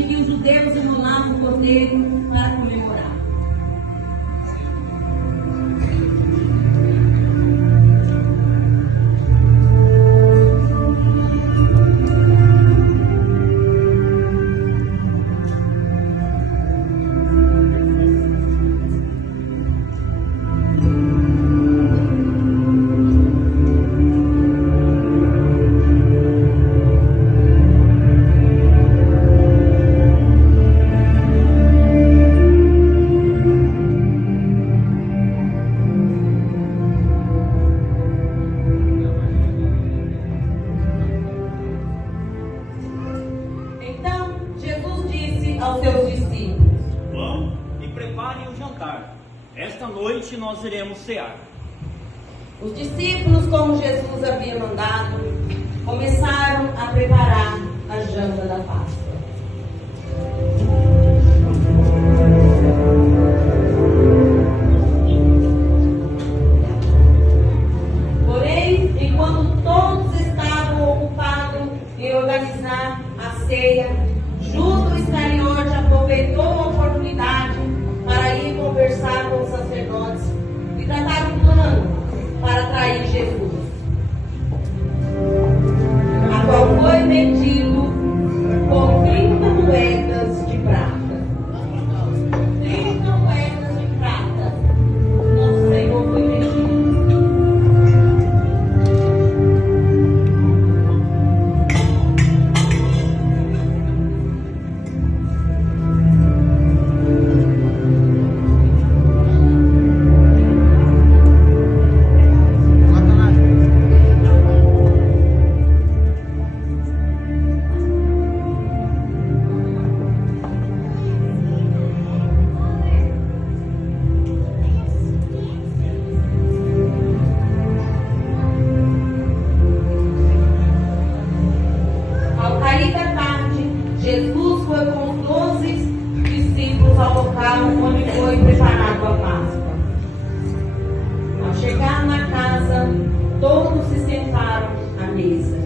em que os judeus imolavam o cordeiro para comemorar. Aos seus discípulos: vão e preparem o jantar. Esta noite nós iremos cear. Os discípulos, como Jesus havia mandado, começaram a preparar a janta da Páscoa. Porém, enquanto todos estavam ocupados em organizar a ceia, Judas Iscariote aproveitou a oportunidade para ir conversar com os sacerdotes e tratar um plano para trair Jesus, a qual foi vendido com 30 moedas de prata. 30 moedas de prata. Nosso Senhor foi vendido. Jesus foi com os 12 discípulos ao local onde foi preparado a Páscoa. Ao chegar na casa, todos se sentaram à mesa.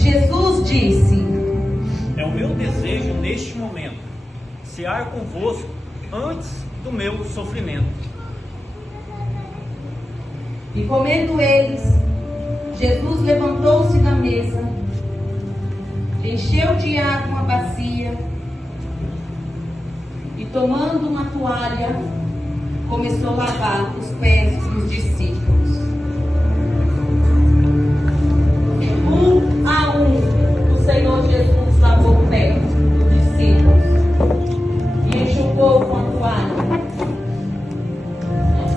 Jesus disse: é o meu desejo neste momento cear convosco antes do meu sofrimento. E comendo eles, Jesus levantou-se da mesa, encheu de água uma bacia e, tomando uma toalha, começou a lavar os pés dos discípulos. Um a um, o Senhor Jesus lavou o pé dos discípulos e enxugou com a toalha.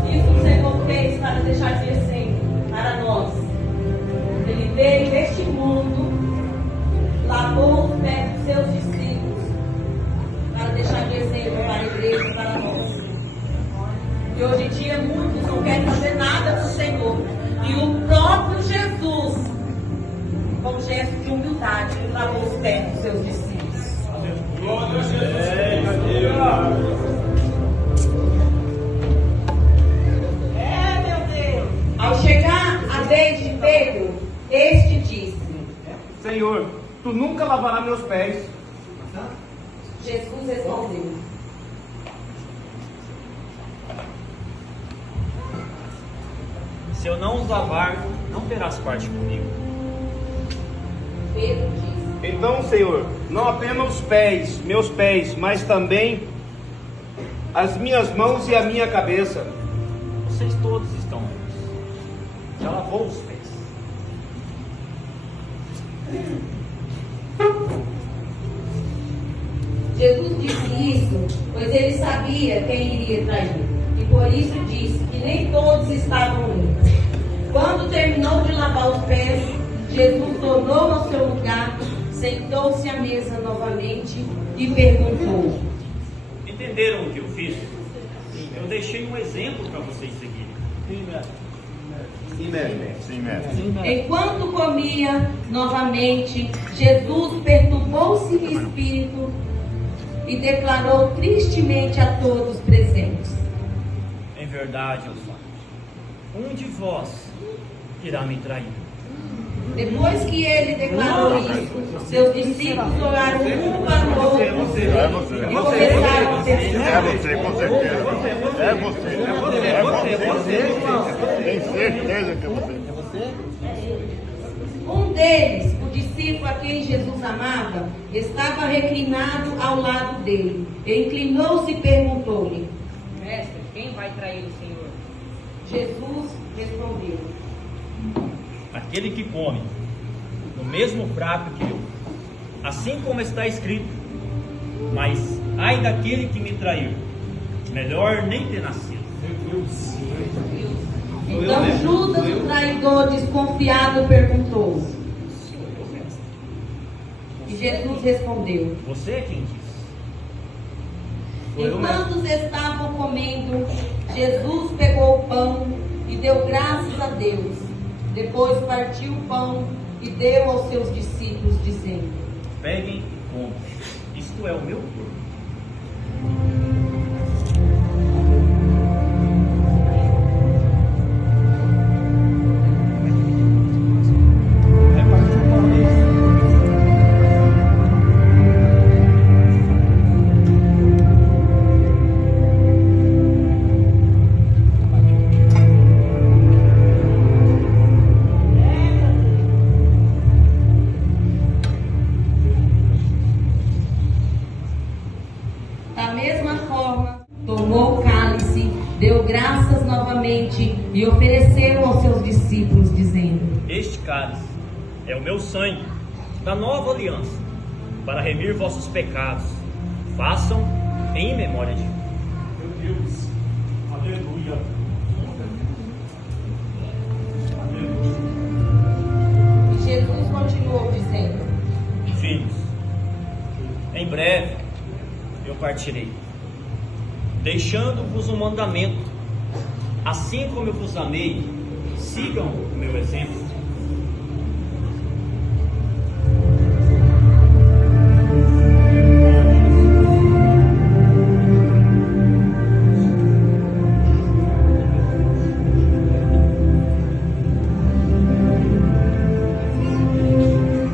Isso o Senhor fez para deixar de exemplo para nós. Ele veio neste mundo, lavou os pés dos seus discípulos para deixar de exemplo para a igreja, para nós. E hoje em dia muitos não querem fazer nada do Senhor. E o próprio Jesus, como gesto de humildade, ele lavou os pés dos seus discípulos. Glória a Jesus! Meu Deus! Ao chegar a vez de Pedro, este disse: Senhor, tu nunca lavarás meus pés. Jesus respondeu: Se eu não os lavar, não terás parte comigo. Pedro disse: Então, Senhor, não apenas os pés, meus pés, mas também as minhas mãos e a minha cabeça. Vocês todos estão limpos. Já lavou os pés. Jesus disse isso, pois ele sabia quem iria trair, e por isso disse que nem todos estavam limpos. Quando terminou de lavar os pés, Jesus tornou ao seu lugar, sentou-se à mesa novamente e perguntou: Entenderam o que eu fiz? Eu deixei um exemplo para vocês seguirem. Sim, mestre. Sim, mestre. Enquanto comia novamente, Jesus perturbou-se em espírito e declarou tristemente a todos presentes: Em verdade eu falo, um de vós irá me trair. Depois que ele declarou isso, seus discípulos olharam um para o outro É você. e começaram a pensar: É você, com certeza. É você. Tenho certeza que é você. um deles, o discípulo a quem Jesus amava, estava reclinado ao lado dele. E inclinou-se e perguntou-lhe: Mestre, quem vai trair o Senhor? Jesus respondeu: Aquele que come no mesmo prato que eu, assim como está escrito, mas ai daquele que me trair, melhor nem ter nascido. Então Judas, o traidor, desconfiado, perguntou. E Jesus respondeu: Você é quem disse. Enquanto estavam comendo, Jesus pegou o pão e deu graças a Deus. Depois partiu o pão e deu aos seus discípulos, dizendo: Peguem e comam, isto é o meu corpo. Da mesma forma, tomou o cálice, deu graças novamente e ofereceu aos seus discípulos, dizendo: Este cálice é o meu sangue da nova aliança, para remir vossos pecados. Façam em memória de mim. Meu Deus. Aleluia. E Jesus continuou dizendo: Filhos, em breve eu partirei, deixando-vos um mandamento, assim como eu vos amei, sigam o meu exemplo.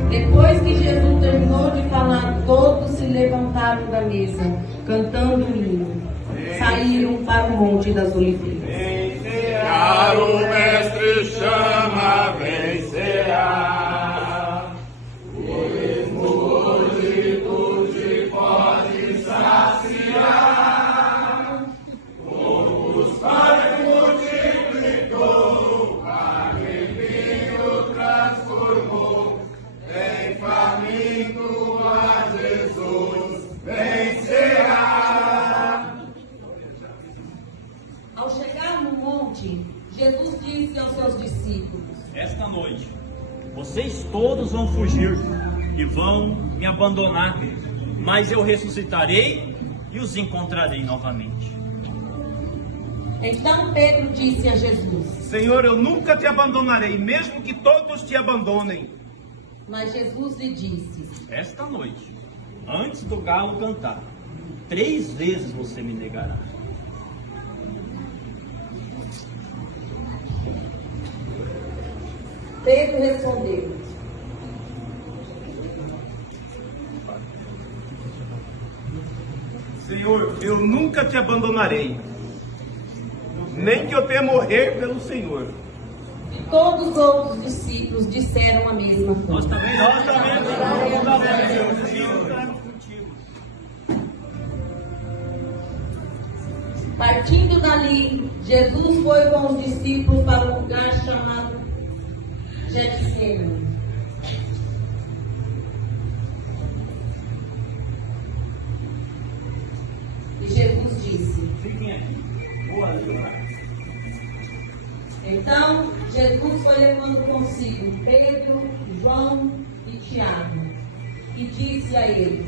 Depois que Jesus terminou de falar, todos se levantaram da mesa, cantando um hino. Saíram para o Monte das Oliveiras. Vencerá, o mestre chama, vencerá. Ao chegar no monte, Jesus disse aos seus discípulos: Esta noite, vocês todos vão fugir e vão me abandonar, mas eu ressuscitarei e os encontrarei novamente. Então Pedro disse a Jesus: Senhor, eu nunca te abandonarei, mesmo que todos te abandonem. Mas Jesus lhe disse: Esta noite, antes do galo cantar, 3 vezes você me negará. Pedro respondeu: Senhor, eu nunca te abandonarei, nem que eu tenha morrer pelo Senhor. E todos os outros discípulos disseram a mesma coisa. Partindo dali, Jesus foi com os discípulos para um lugar chamado Getsemane. E Jesus disse: Fiquem aqui. Então Jesus foi levando consigo Pedro, João e Tiago, e disse a eles: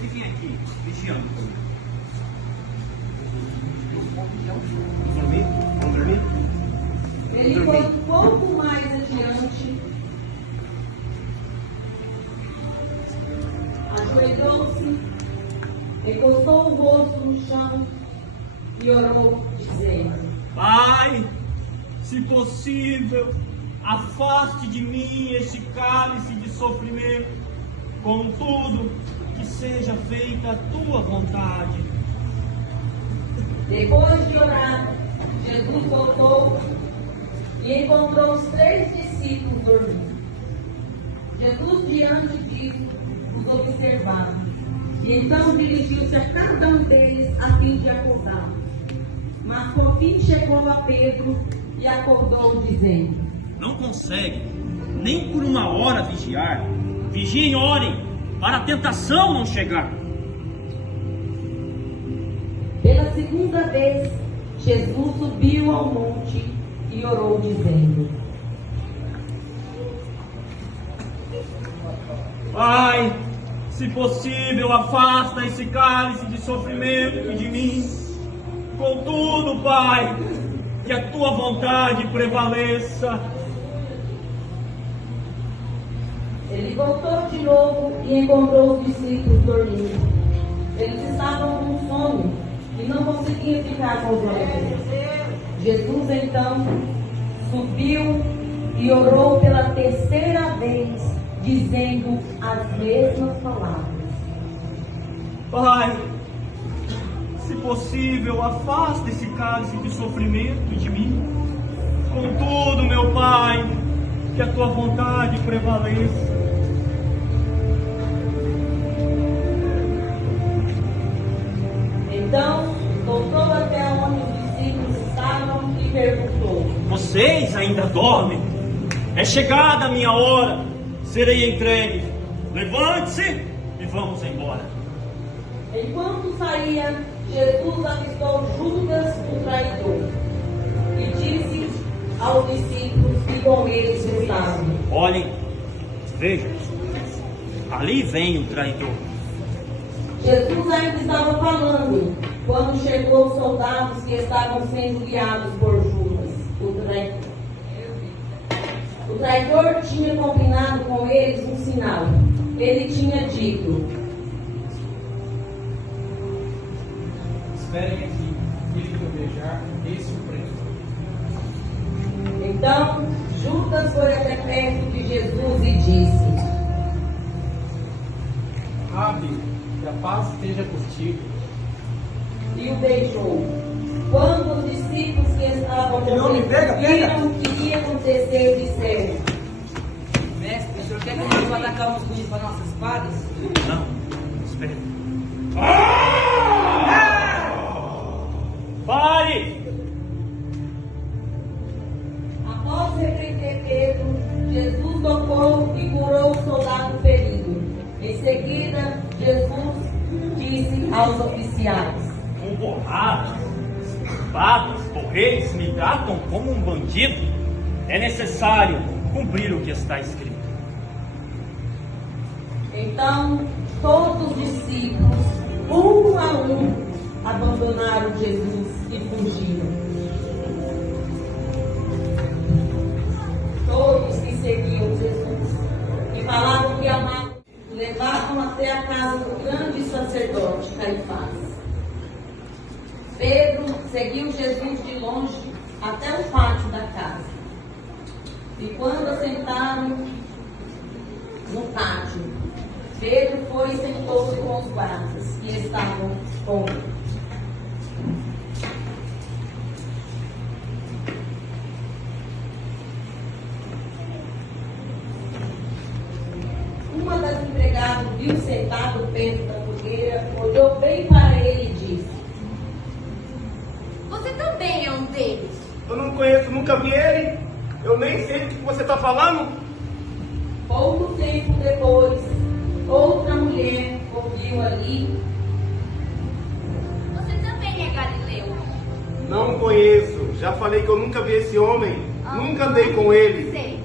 Fiquem aqui, vigiando. Vamos dormir? Ele foi um pouco mais adiante, ajoelhou-se, encostou o rosto no chão e orou, dizendo: Pai, se possível, afaste de mim este cálice de sofrimento, contudo, que seja feita a tua vontade. Depois de orar, Jesus voltou e encontrou os 3 discípulos dormindo. Jesus, diante disso, os observava e então dirigiu-se a cada um deles a fim de acordá-los. Mas por fim chegou a Pedro e acordou, dizendo: Não consegue nem por uma hora vigiar. Vigiem e orem, para a tentação não chegar. Pela segunda vez, Jesus subiu ao monte e orou, dizendo: Pai, se possível, afasta esse cálice de sofrimento de mim. Contudo, Pai, que a tua vontade prevaleça. Ele voltou de novo e encontrou os discípulos dormindo. Eles estavam com sono e não conseguiam ficar com os olhos abertos. Jesus então subiu e orou pela terceira vez, dizendo as mesmas palavras: Pai, se possível, afasta esse cálice de sofrimento de mim. Contudo, meu Pai, que a tua vontade prevaleça. Então voltou até onde os discípulos estavam e perguntou: Vocês ainda dormem? É chegada a minha hora, serei entregue. Levante-se e vamos embora. Enquanto saía, Jesus avistou Judas, o traidor, e disse aos discípulos que com eles estavam: Olhem, vejam, ali vem o traidor. Jesus ainda estava falando quando chegou os soldados que estavam sendo guiados por Judas, o traidor. O traidor tinha combinado com eles um sinal. Ele tinha dito: Esperem aqui, ele que eu beijar, esse o prendo. Então Judas foi até perto de Jesus e disse: Rabi, que a paz esteja contigo. E o beijou. Quando os discípulos que estavam com ele viram o que ia acontecer, disseram: Mestre, o senhor quer que nós vá atacar uns guris com as nossas espadas? Não, espere. Pare! Após repreender Pedro, Jesus tocou e curou o soldado ferido. Em seguida, Jesus disse aos oficiais: Com porradas, espadas, porretes me tratam como um bandido. É necessário cumprir o que está escrito. Então, todos os discípulos, um a um, abandonaram Jesus e fugiram. Todos que seguiam Jesus e falavam que amavam, o levavam até a casa do grande sacerdote Caifás. Pedro seguiu Jesus de longe até o pátio da casa. E quando assentaram no pátio, Pedro foi e sentou-se com os guardas que estavam com ele. Uma das empregadas viu sentado perto da fogueira, olhou bem para ele e disse: Você também é um deles. Eu não conheço, nunca vi ele. Eu nem sei do que você está falando. Pouco tempo depois, outra mulher ouviu ali: Você também é galileu. Não conheço. Já falei que eu nunca vi esse homem. Nunca andei com ele. Sei.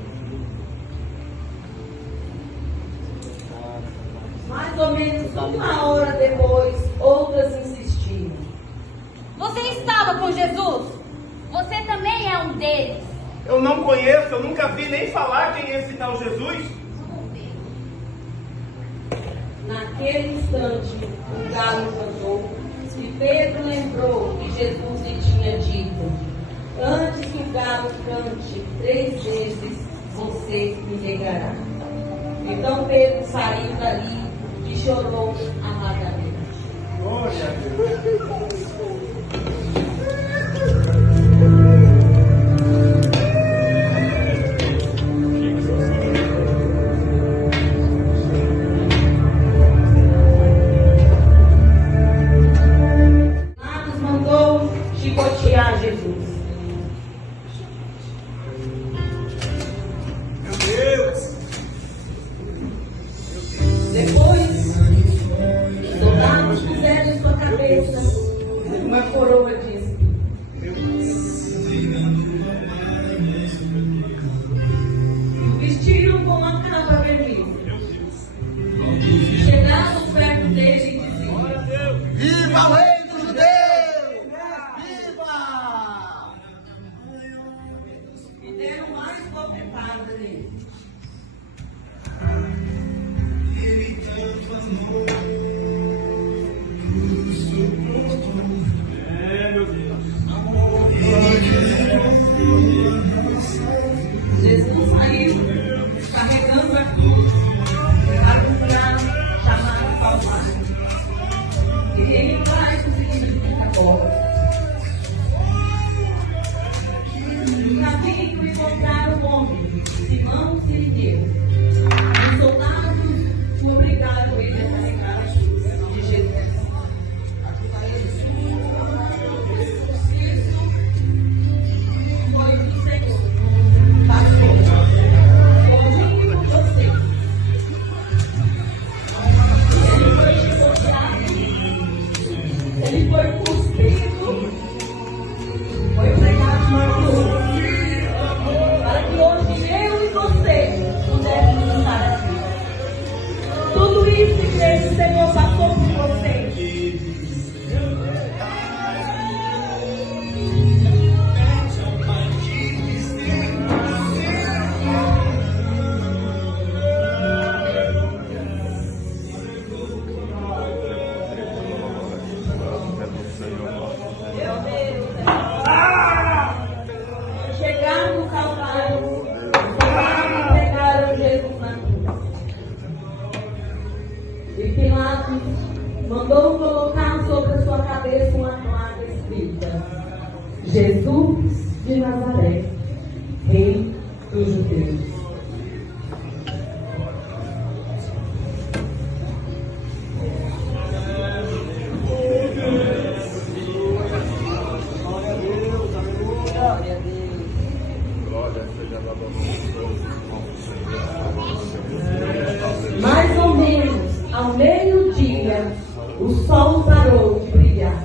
Mais ou menos uma hora depois, outras insistiram: Você estava com Jesus? Você também é um deles. Eu não conheço, eu nunca vi nem falar quem é esse tal Jesus. Naquele instante, o galo cantou, e Pedro lembrou que Jesus lhe tinha dito: antes que o galo cante 3 vezes, você me negará. Então Pedro saiu dali e chorou amargamente. Glória a Deus. Pilatos mandou chicotear Jesus. Depois, os soldados puseram em sua cabeça uma coroa de espinhos. O vestiram com uma capa vermelha. Chegaram perto dele e diziam: Viva o rei dos judeus! Viva! e deram mais bofetadas nele. Jesus saiu carregando a cruz para um lugar chamado Calvário. E ele vai significa agora. No caminho encontraram um homem, Simão Sirineu. Os soldados obrigaram ele a carregar a cruz de Jesus. Isso foi do Senhor. Comigo com você. Ele foi chicoteado. Ele foi cuspido. Foi pregado na cruz. Para que hoje eu e você pudéssemos estar aqui. Tudo isso, igreja, o Senhor passou por você. Meu Deus. Chegaram no Calvário, pegaram Jesus na cruz. E Pilatos mandou colocar sobre a sua cabeça uma placa escrita: Jesus de Nazaré, Rei dos Judeus. Mais ou menos ao meio-dia, o sol parou de brilhar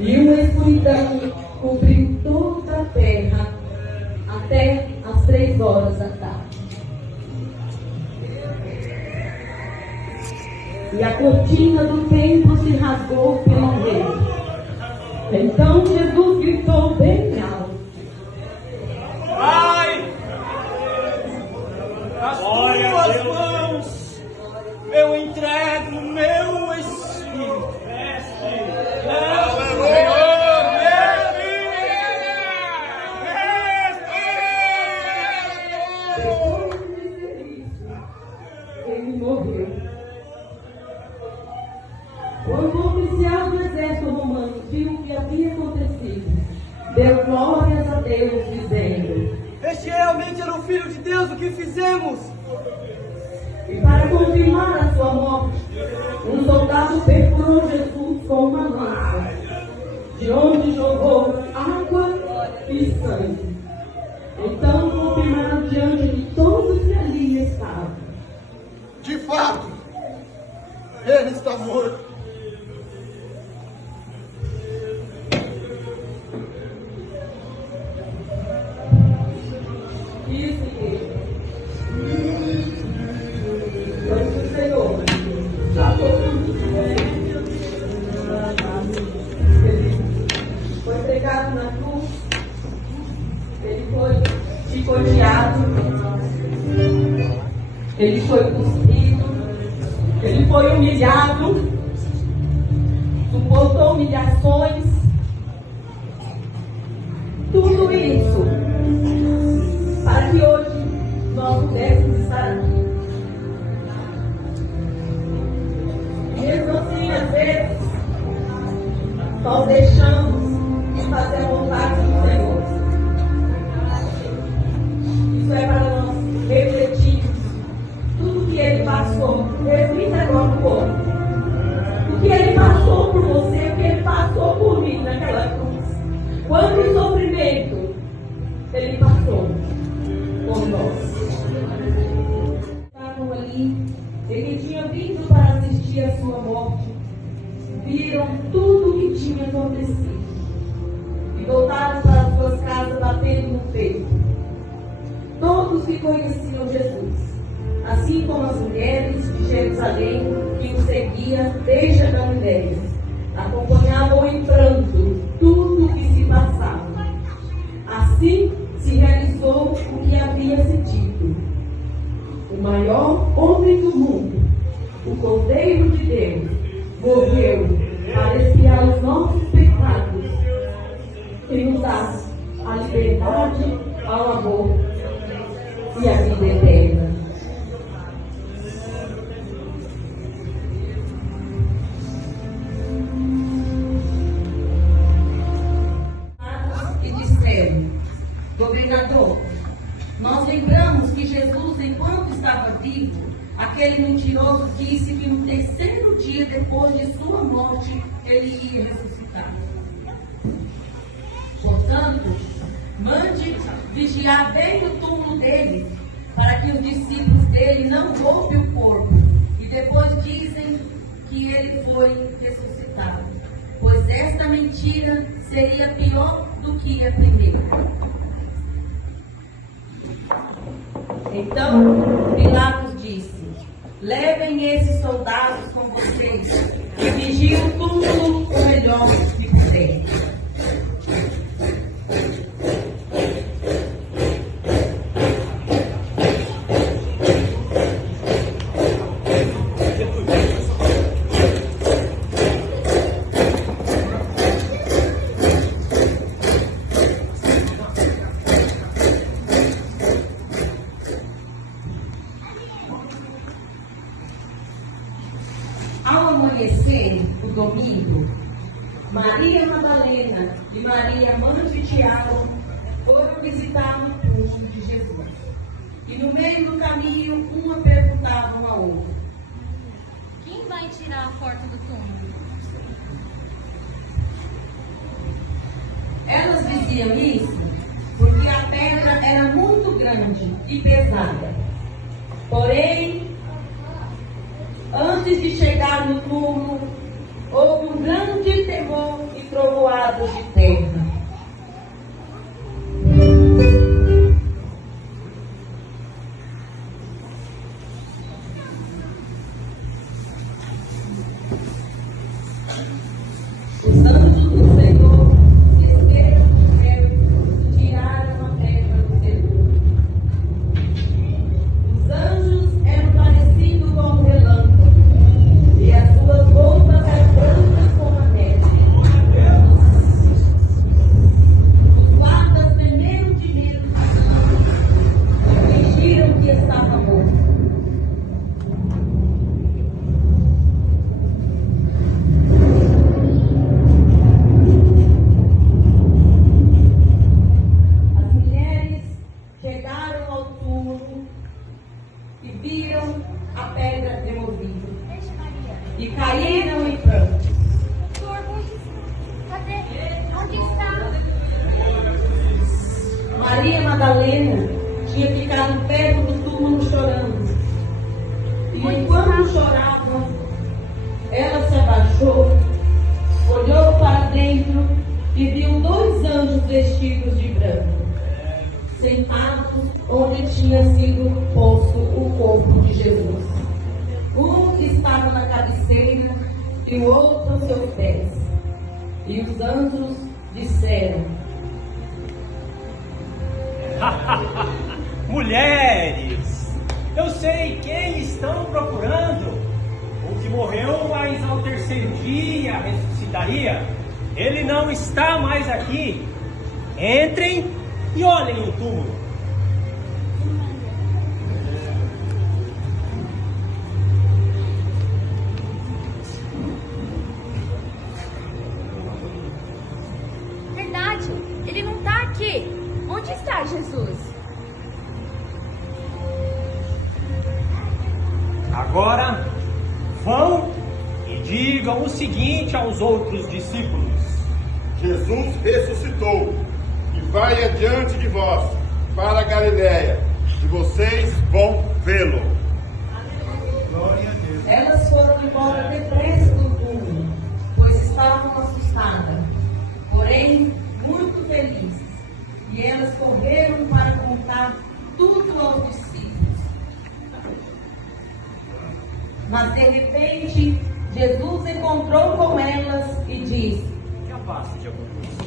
e uma escuridão cobriu toda a terra até às 3 horas da tarde. E a cortina do templo se rasgou pelo meio. Então Jesus gritou bem alto: Pai, nas tuas mãos eu entrego o meu espírito. depois de dizer isso, ele morreu. Quando o oficial do exército romano viu o que havia acontecido, deu glórias a Deus, dizendo: Este realmente era o Filho de Deus, o que fizemos? e para confirmar a sua morte, um soldado perfurou Jesus com uma lança, de onde jogou água e sangue. Então confirmaram diante de todos que ali estavam: De fato, ele está morto. isso que foi do Senhor. Já ele foi pregado na cruz, ele foi chicoteado, ele foi cuspido, ele foi humilhado, suportou humilhações. Tudo isso para que hoje nós pudéssemos estar aqui. Mesmo assim, às vezes, nós deixamos de fazer a vontade do Senhor. Isso é para nós refletirmos tudo que Ele passou. Reflita agora um pouco. O que Ele passou por você, o que Ele passou por mim naquela cruz. Quanto sofrimento Ele passou por nós. Estavam ali, Ele tinha vindo para assistir a sua morte. Viram tudo o que tinha acontecido. E voltaram para as suas casas batendo no peito. Todos que conheciam Jesus, assim como as mulheres de Jerusalém que o seguiam desde a Galileia, acompanhavam em pranto tudo o que se passava. Assim se realizou o que havia se dito. O maior homem do mundo, o Cordeiro de Deus, morreu para expiar os nossos pecados e nos dar a liberdade ao amor e a vida eterna. E disseram: governador, nós lembramos que Jesus, enquanto estava vivo, aquele mentiroso disse que no terceiro dia depois de sua morte ele ia ressuscitar. Portanto, mande vigiar bem o túmulo dele, para que os discípulos dele não roubem o corpo e depois dizem que ele foi ressuscitado, pois esta mentira seria pior do que a primeira. Então Pilatos disse: levem esses soldados com vocês e vigiem o túmulo o melhor que puderem. Ao amanhecer, o domingo, Maria Madalena e Maria, mãe de Tiago, foram visitar o túmulo de Jesus. E no meio do caminho, uma perguntava a outra: Quem vai tirar a porta do túmulo? Elas diziam isso porque a pedra era muito grande e pesada. Porém, antes de chegar no túmulo, houve um grande temor e trovoadas de terra. Os anjos do Senhor desceram do céu e tiraram a pedra do sepulcro. Os anjos eram parecidos com um relâmpago, e as suas roupas eram brancas como a neve. Os guardas tremeram de medo e fingiram que estava morto. As mulheres chegaram ao túmulo e viram a pedra removida e caíram em pranto. Cadê? Onde está? Maria Madalena tinha ficado perto do túmulo chorando. E enquanto chorava, ela se abaixou, olhou para dentro e viu 2 anjos vestidos de branco, sentados onde tinha sido posto o corpo de Jesus. Um estava na cabeceira e o outro aos seus pés. E os anjos disseram: Mulheres, eu sei quem estão procurando. O que morreu, mas ao terceiro dia ressuscitaria. Ele não está mais aqui. Entrem e olhem o túmulo. Verdade, ele não está aqui. Onde está Jesus? Agora, vão e digam o seguinte aos outros discípulos. Jesus ressuscitou e vai adiante de vós para a Galiléia, e vocês vão vê-lo. Elas foram embora depressa do túmulo, pois estavam assustadas, porém muito felizes. E elas correram para contar tudo aos discípulos. Mas de repente, Jesus encontrou com elas e disse: Que a paz seja convosco.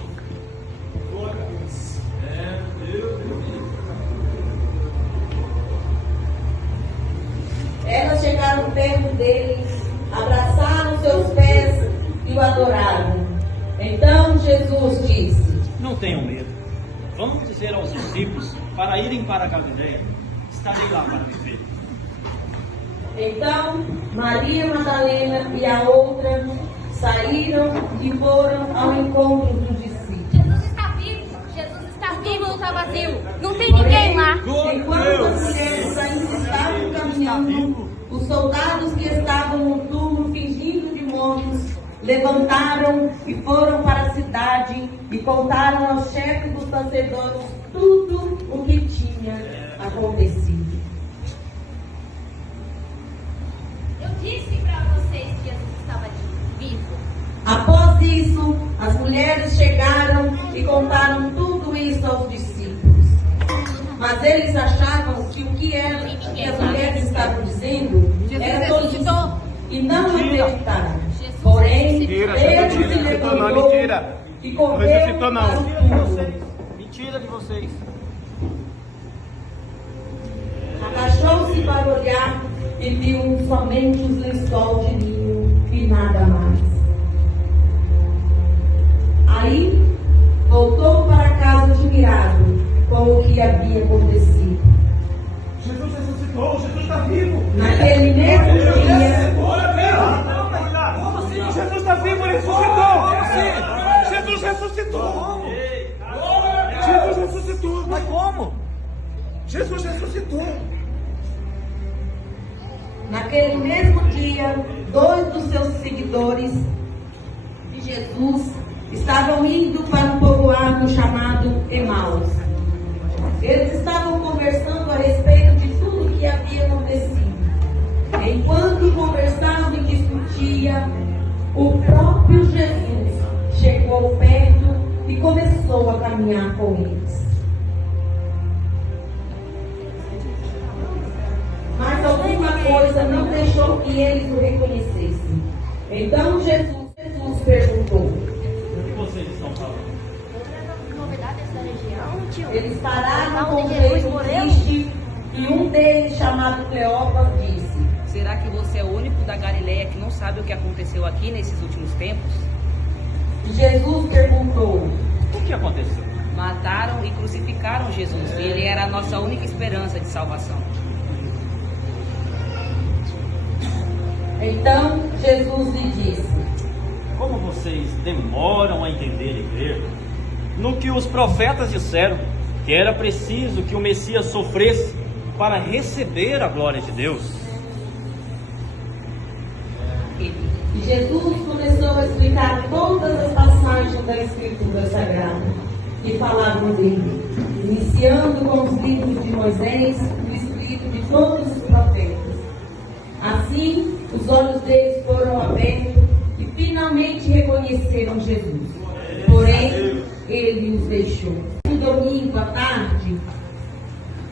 Elas chegaram perto dele, abraçaram seus pés e o adoraram. Então Jesus disse: Não tenham medo. Vamos dizer aos discípulos para irem para a Galiléia. Estarei lá para me ver. Então Maria Madalena e a outra saíram e foram ao encontro dos discípulos. Jesus está vivo. Jesus está vivo ou está vazio? Não tem ninguém lá. Enquanto as mulheres ainda estavam caminhando, os soldados que estavam no túmulo fingindo de mortos levantaram e foram para a cidade e contaram aos chefes dos sacerdotes tudo o que tinha acontecido. Eu disse para vocês que Jesus estava vivo. Após isso, as mulheres chegaram e contaram tudo isso aos discípulos. Mas eles achavam que o que as mulheres estavam dizendo era tolice e não acreditaram. Porém, Pedro se levantou e correu para o túmulo. Mentira de vocês. Agachou-se para olhar e viu somente os lençóis de linho e nada mais. Aí voltou para casa admirado com o que havia acontecido. Jesus ressuscitou, Jesus está vivo. Naquele mesmo dia, Jesus está vivo, ele ressuscitou. Jesus ressuscitou. Jesus ressuscitou. Mas como? Jesus ressuscitou. naquele mesmo dia, 2 dos seus seguidores de Jesus estavam indo para um povoado chamado Emaús. Eles estavam conversando a respeito de tudo o que havia acontecido. Enquanto conversavam e discutiam, o próprio Jesus chegou perto e começou a caminhar com eles. Mas alguma coisa não deixou que eles o reconhecessem. Então Jesus perguntou: O que vocês estão falando? Novidades da região, tio. Eles pararam com Onde um Jesus jeito morreu? triste e um deles, chamado Cleópas, disse: Será que você é o único da Galileia que não sabe o que aconteceu aqui nesses últimos tempos? Jesus perguntou: O que aconteceu? Mataram e crucificaram Jesus. E ele era a nossa única esperança de salvação. Então Jesus lhe disse: Como vocês demoram a entender e crer no que os profetas disseram, que era preciso que o Messias sofresse para receber a glória de Deus. E Jesus começou a explicar todas as passagens da Escritura Sagrada que falavam dele, iniciando com os livros de Moisés e o escrito de todos os profetas. Assim, os olhos deles foram abertos e finalmente reconheceram Jesus. Porém, ele os deixou. No domingo à tarde,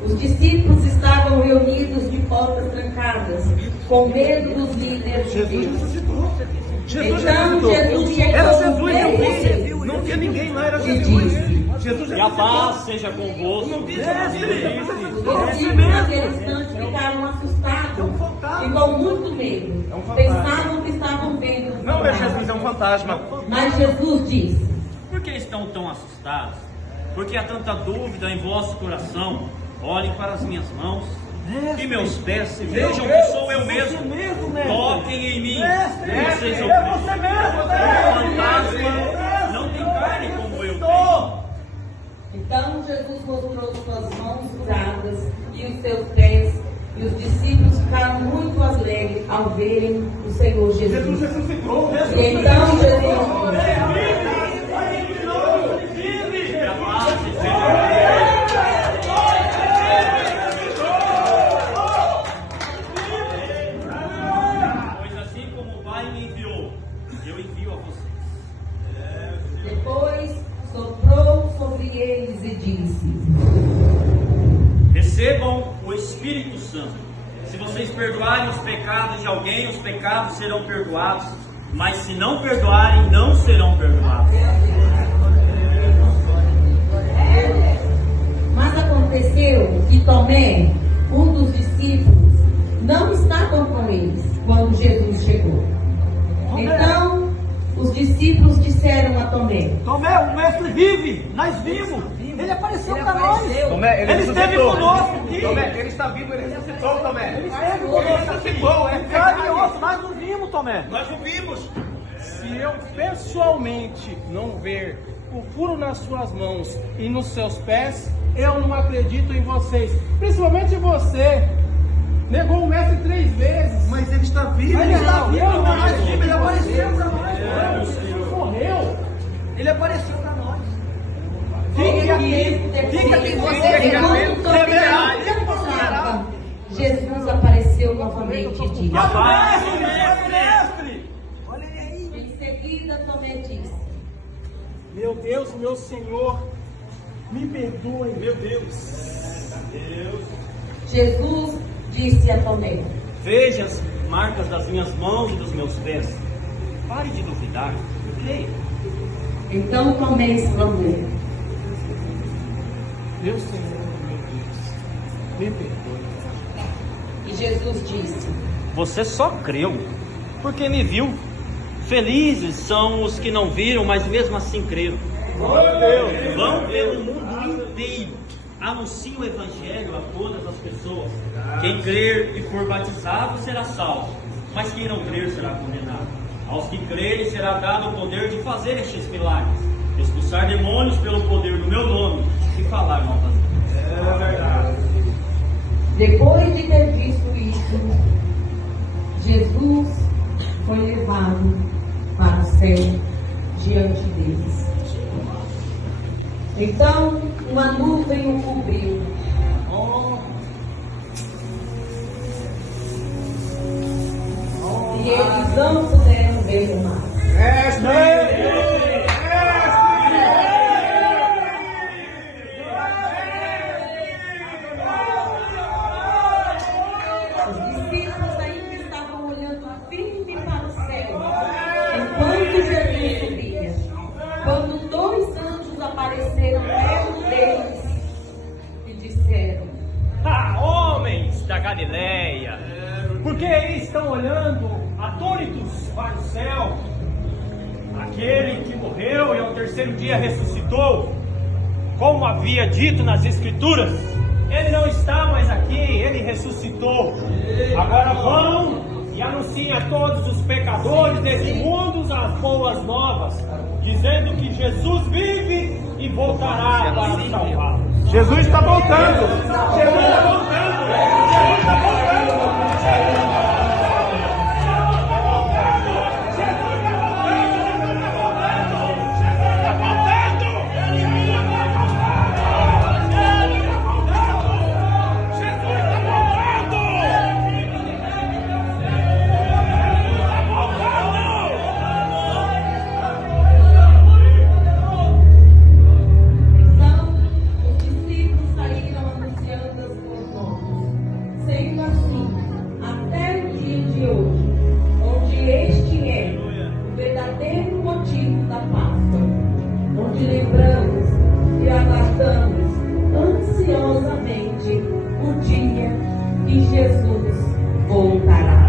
os discípulos estavam reunidos de portas trancadas, com medo dos líderes judeus. Então Jesus chegou no meio deles Não tinha ninguém lá, era e Jesus. disse: Jesus Que a paz seja convosco. os discípulos naquele instante ficaram assustados e com muito medo. Pensavam que estavam vendo. Não é Jesus, é um fantasma. Mas Jesus disse: Por que estão tão assustados? Porque há tanta dúvida em vosso coração. Olhem para as minhas mãos e meus pés e vejam que sou eu mesmo. Toquem em mim. Vocês são fantasma. Não tem carne como eu tenho. Então Jesus mostrou suas mãos curadas e os seus pés, e os discípulos ficaram muito alegres ao verem o Senhor Jesus. ressuscitou. E então Jesus Que a paz seja pois assim como o Pai me enviou, eu envio a vocês. depois soprou sobre eles e disse: Recebam o Espírito Santo. Se vocês perdoarem os pecados de alguém, os pecados serão perdoados. Mas se não perdoarem, não serão perdoados. Mas aconteceu que Tomé, um dos discípulos, não estava com eles quando Jesus chegou. Então os discípulos disseram a Tomé: Tomé, o mestre vive, nós vimos. Ele apareceu para nós. Tomé, ele Ele esteve ressuscitou. conosco aqui. Tomé, ele está vivo, ele ressuscitou, Tomé. Ele esteve conosco aqui. Carne e osso, nós não vimos, Tomé. Nós o vimos. Se eu pessoalmente não ver o furo nas suas mãos e nos seus pés, eu não acredito em vocês. Principalmente você. Negou o mestre 3 vezes. Mas ele está vivo. Ele está irmão. vivo, nós vimos. Ele apareceu para nós. Jesus morreu. Ele apareceu para nós. Fique Fica aqui você. Enquanto Tomé estava, Jesus apareceu novamente e disse: Mestre! Olha ele aí. Em seguida Tomé disse: Meu Deus, meu Senhor, me perdoe. Meu Jesus disse a Tomé: Veja as marcas das minhas mãos e dos meus pés. Pare de duvidar. Creia. Então Tomé exclamou: Meu Senhor, meu Deus, me perdoe. E Jesus disse: Você só creu porque me viu. Felizes são os que não viram, mas mesmo assim creram. Vão pelo mundo inteiro. Anunciem o Evangelho a todas as pessoas. Quem crer e for batizado será salvo, mas quem não crer será condenado. Aos que crerem será dado o poder de fazer estes milagres, expulsar demônios pelo poder do meu nome e falar novas línguas. Depois de ter visto isso, Jesus foi levado para o céu diante deles. Então uma nuvem o cobriu. E eles não puderam ver mais. Os discípulos ainda estavam olhando firme para o céu, enquanto Jesus subia. Quando 2 anjos apareceram perto deles e disseram: Homens da Galileia, Por que estão olhando atônitos para o céu? Aquele que morreu e ao 3º dia ressuscitou, como havia dito nas Escrituras, ele não está mais aqui, ele ressuscitou. Agora vão e anunciem a todos os pecadores desse mundo as boas novas, dizendo que Jesus vive e voltará para salvá-los. Jesus está voltando. Jesus está voltando! Jesus está voltando! Então os discípulos saíram anunciando as boas e Jesus voltará.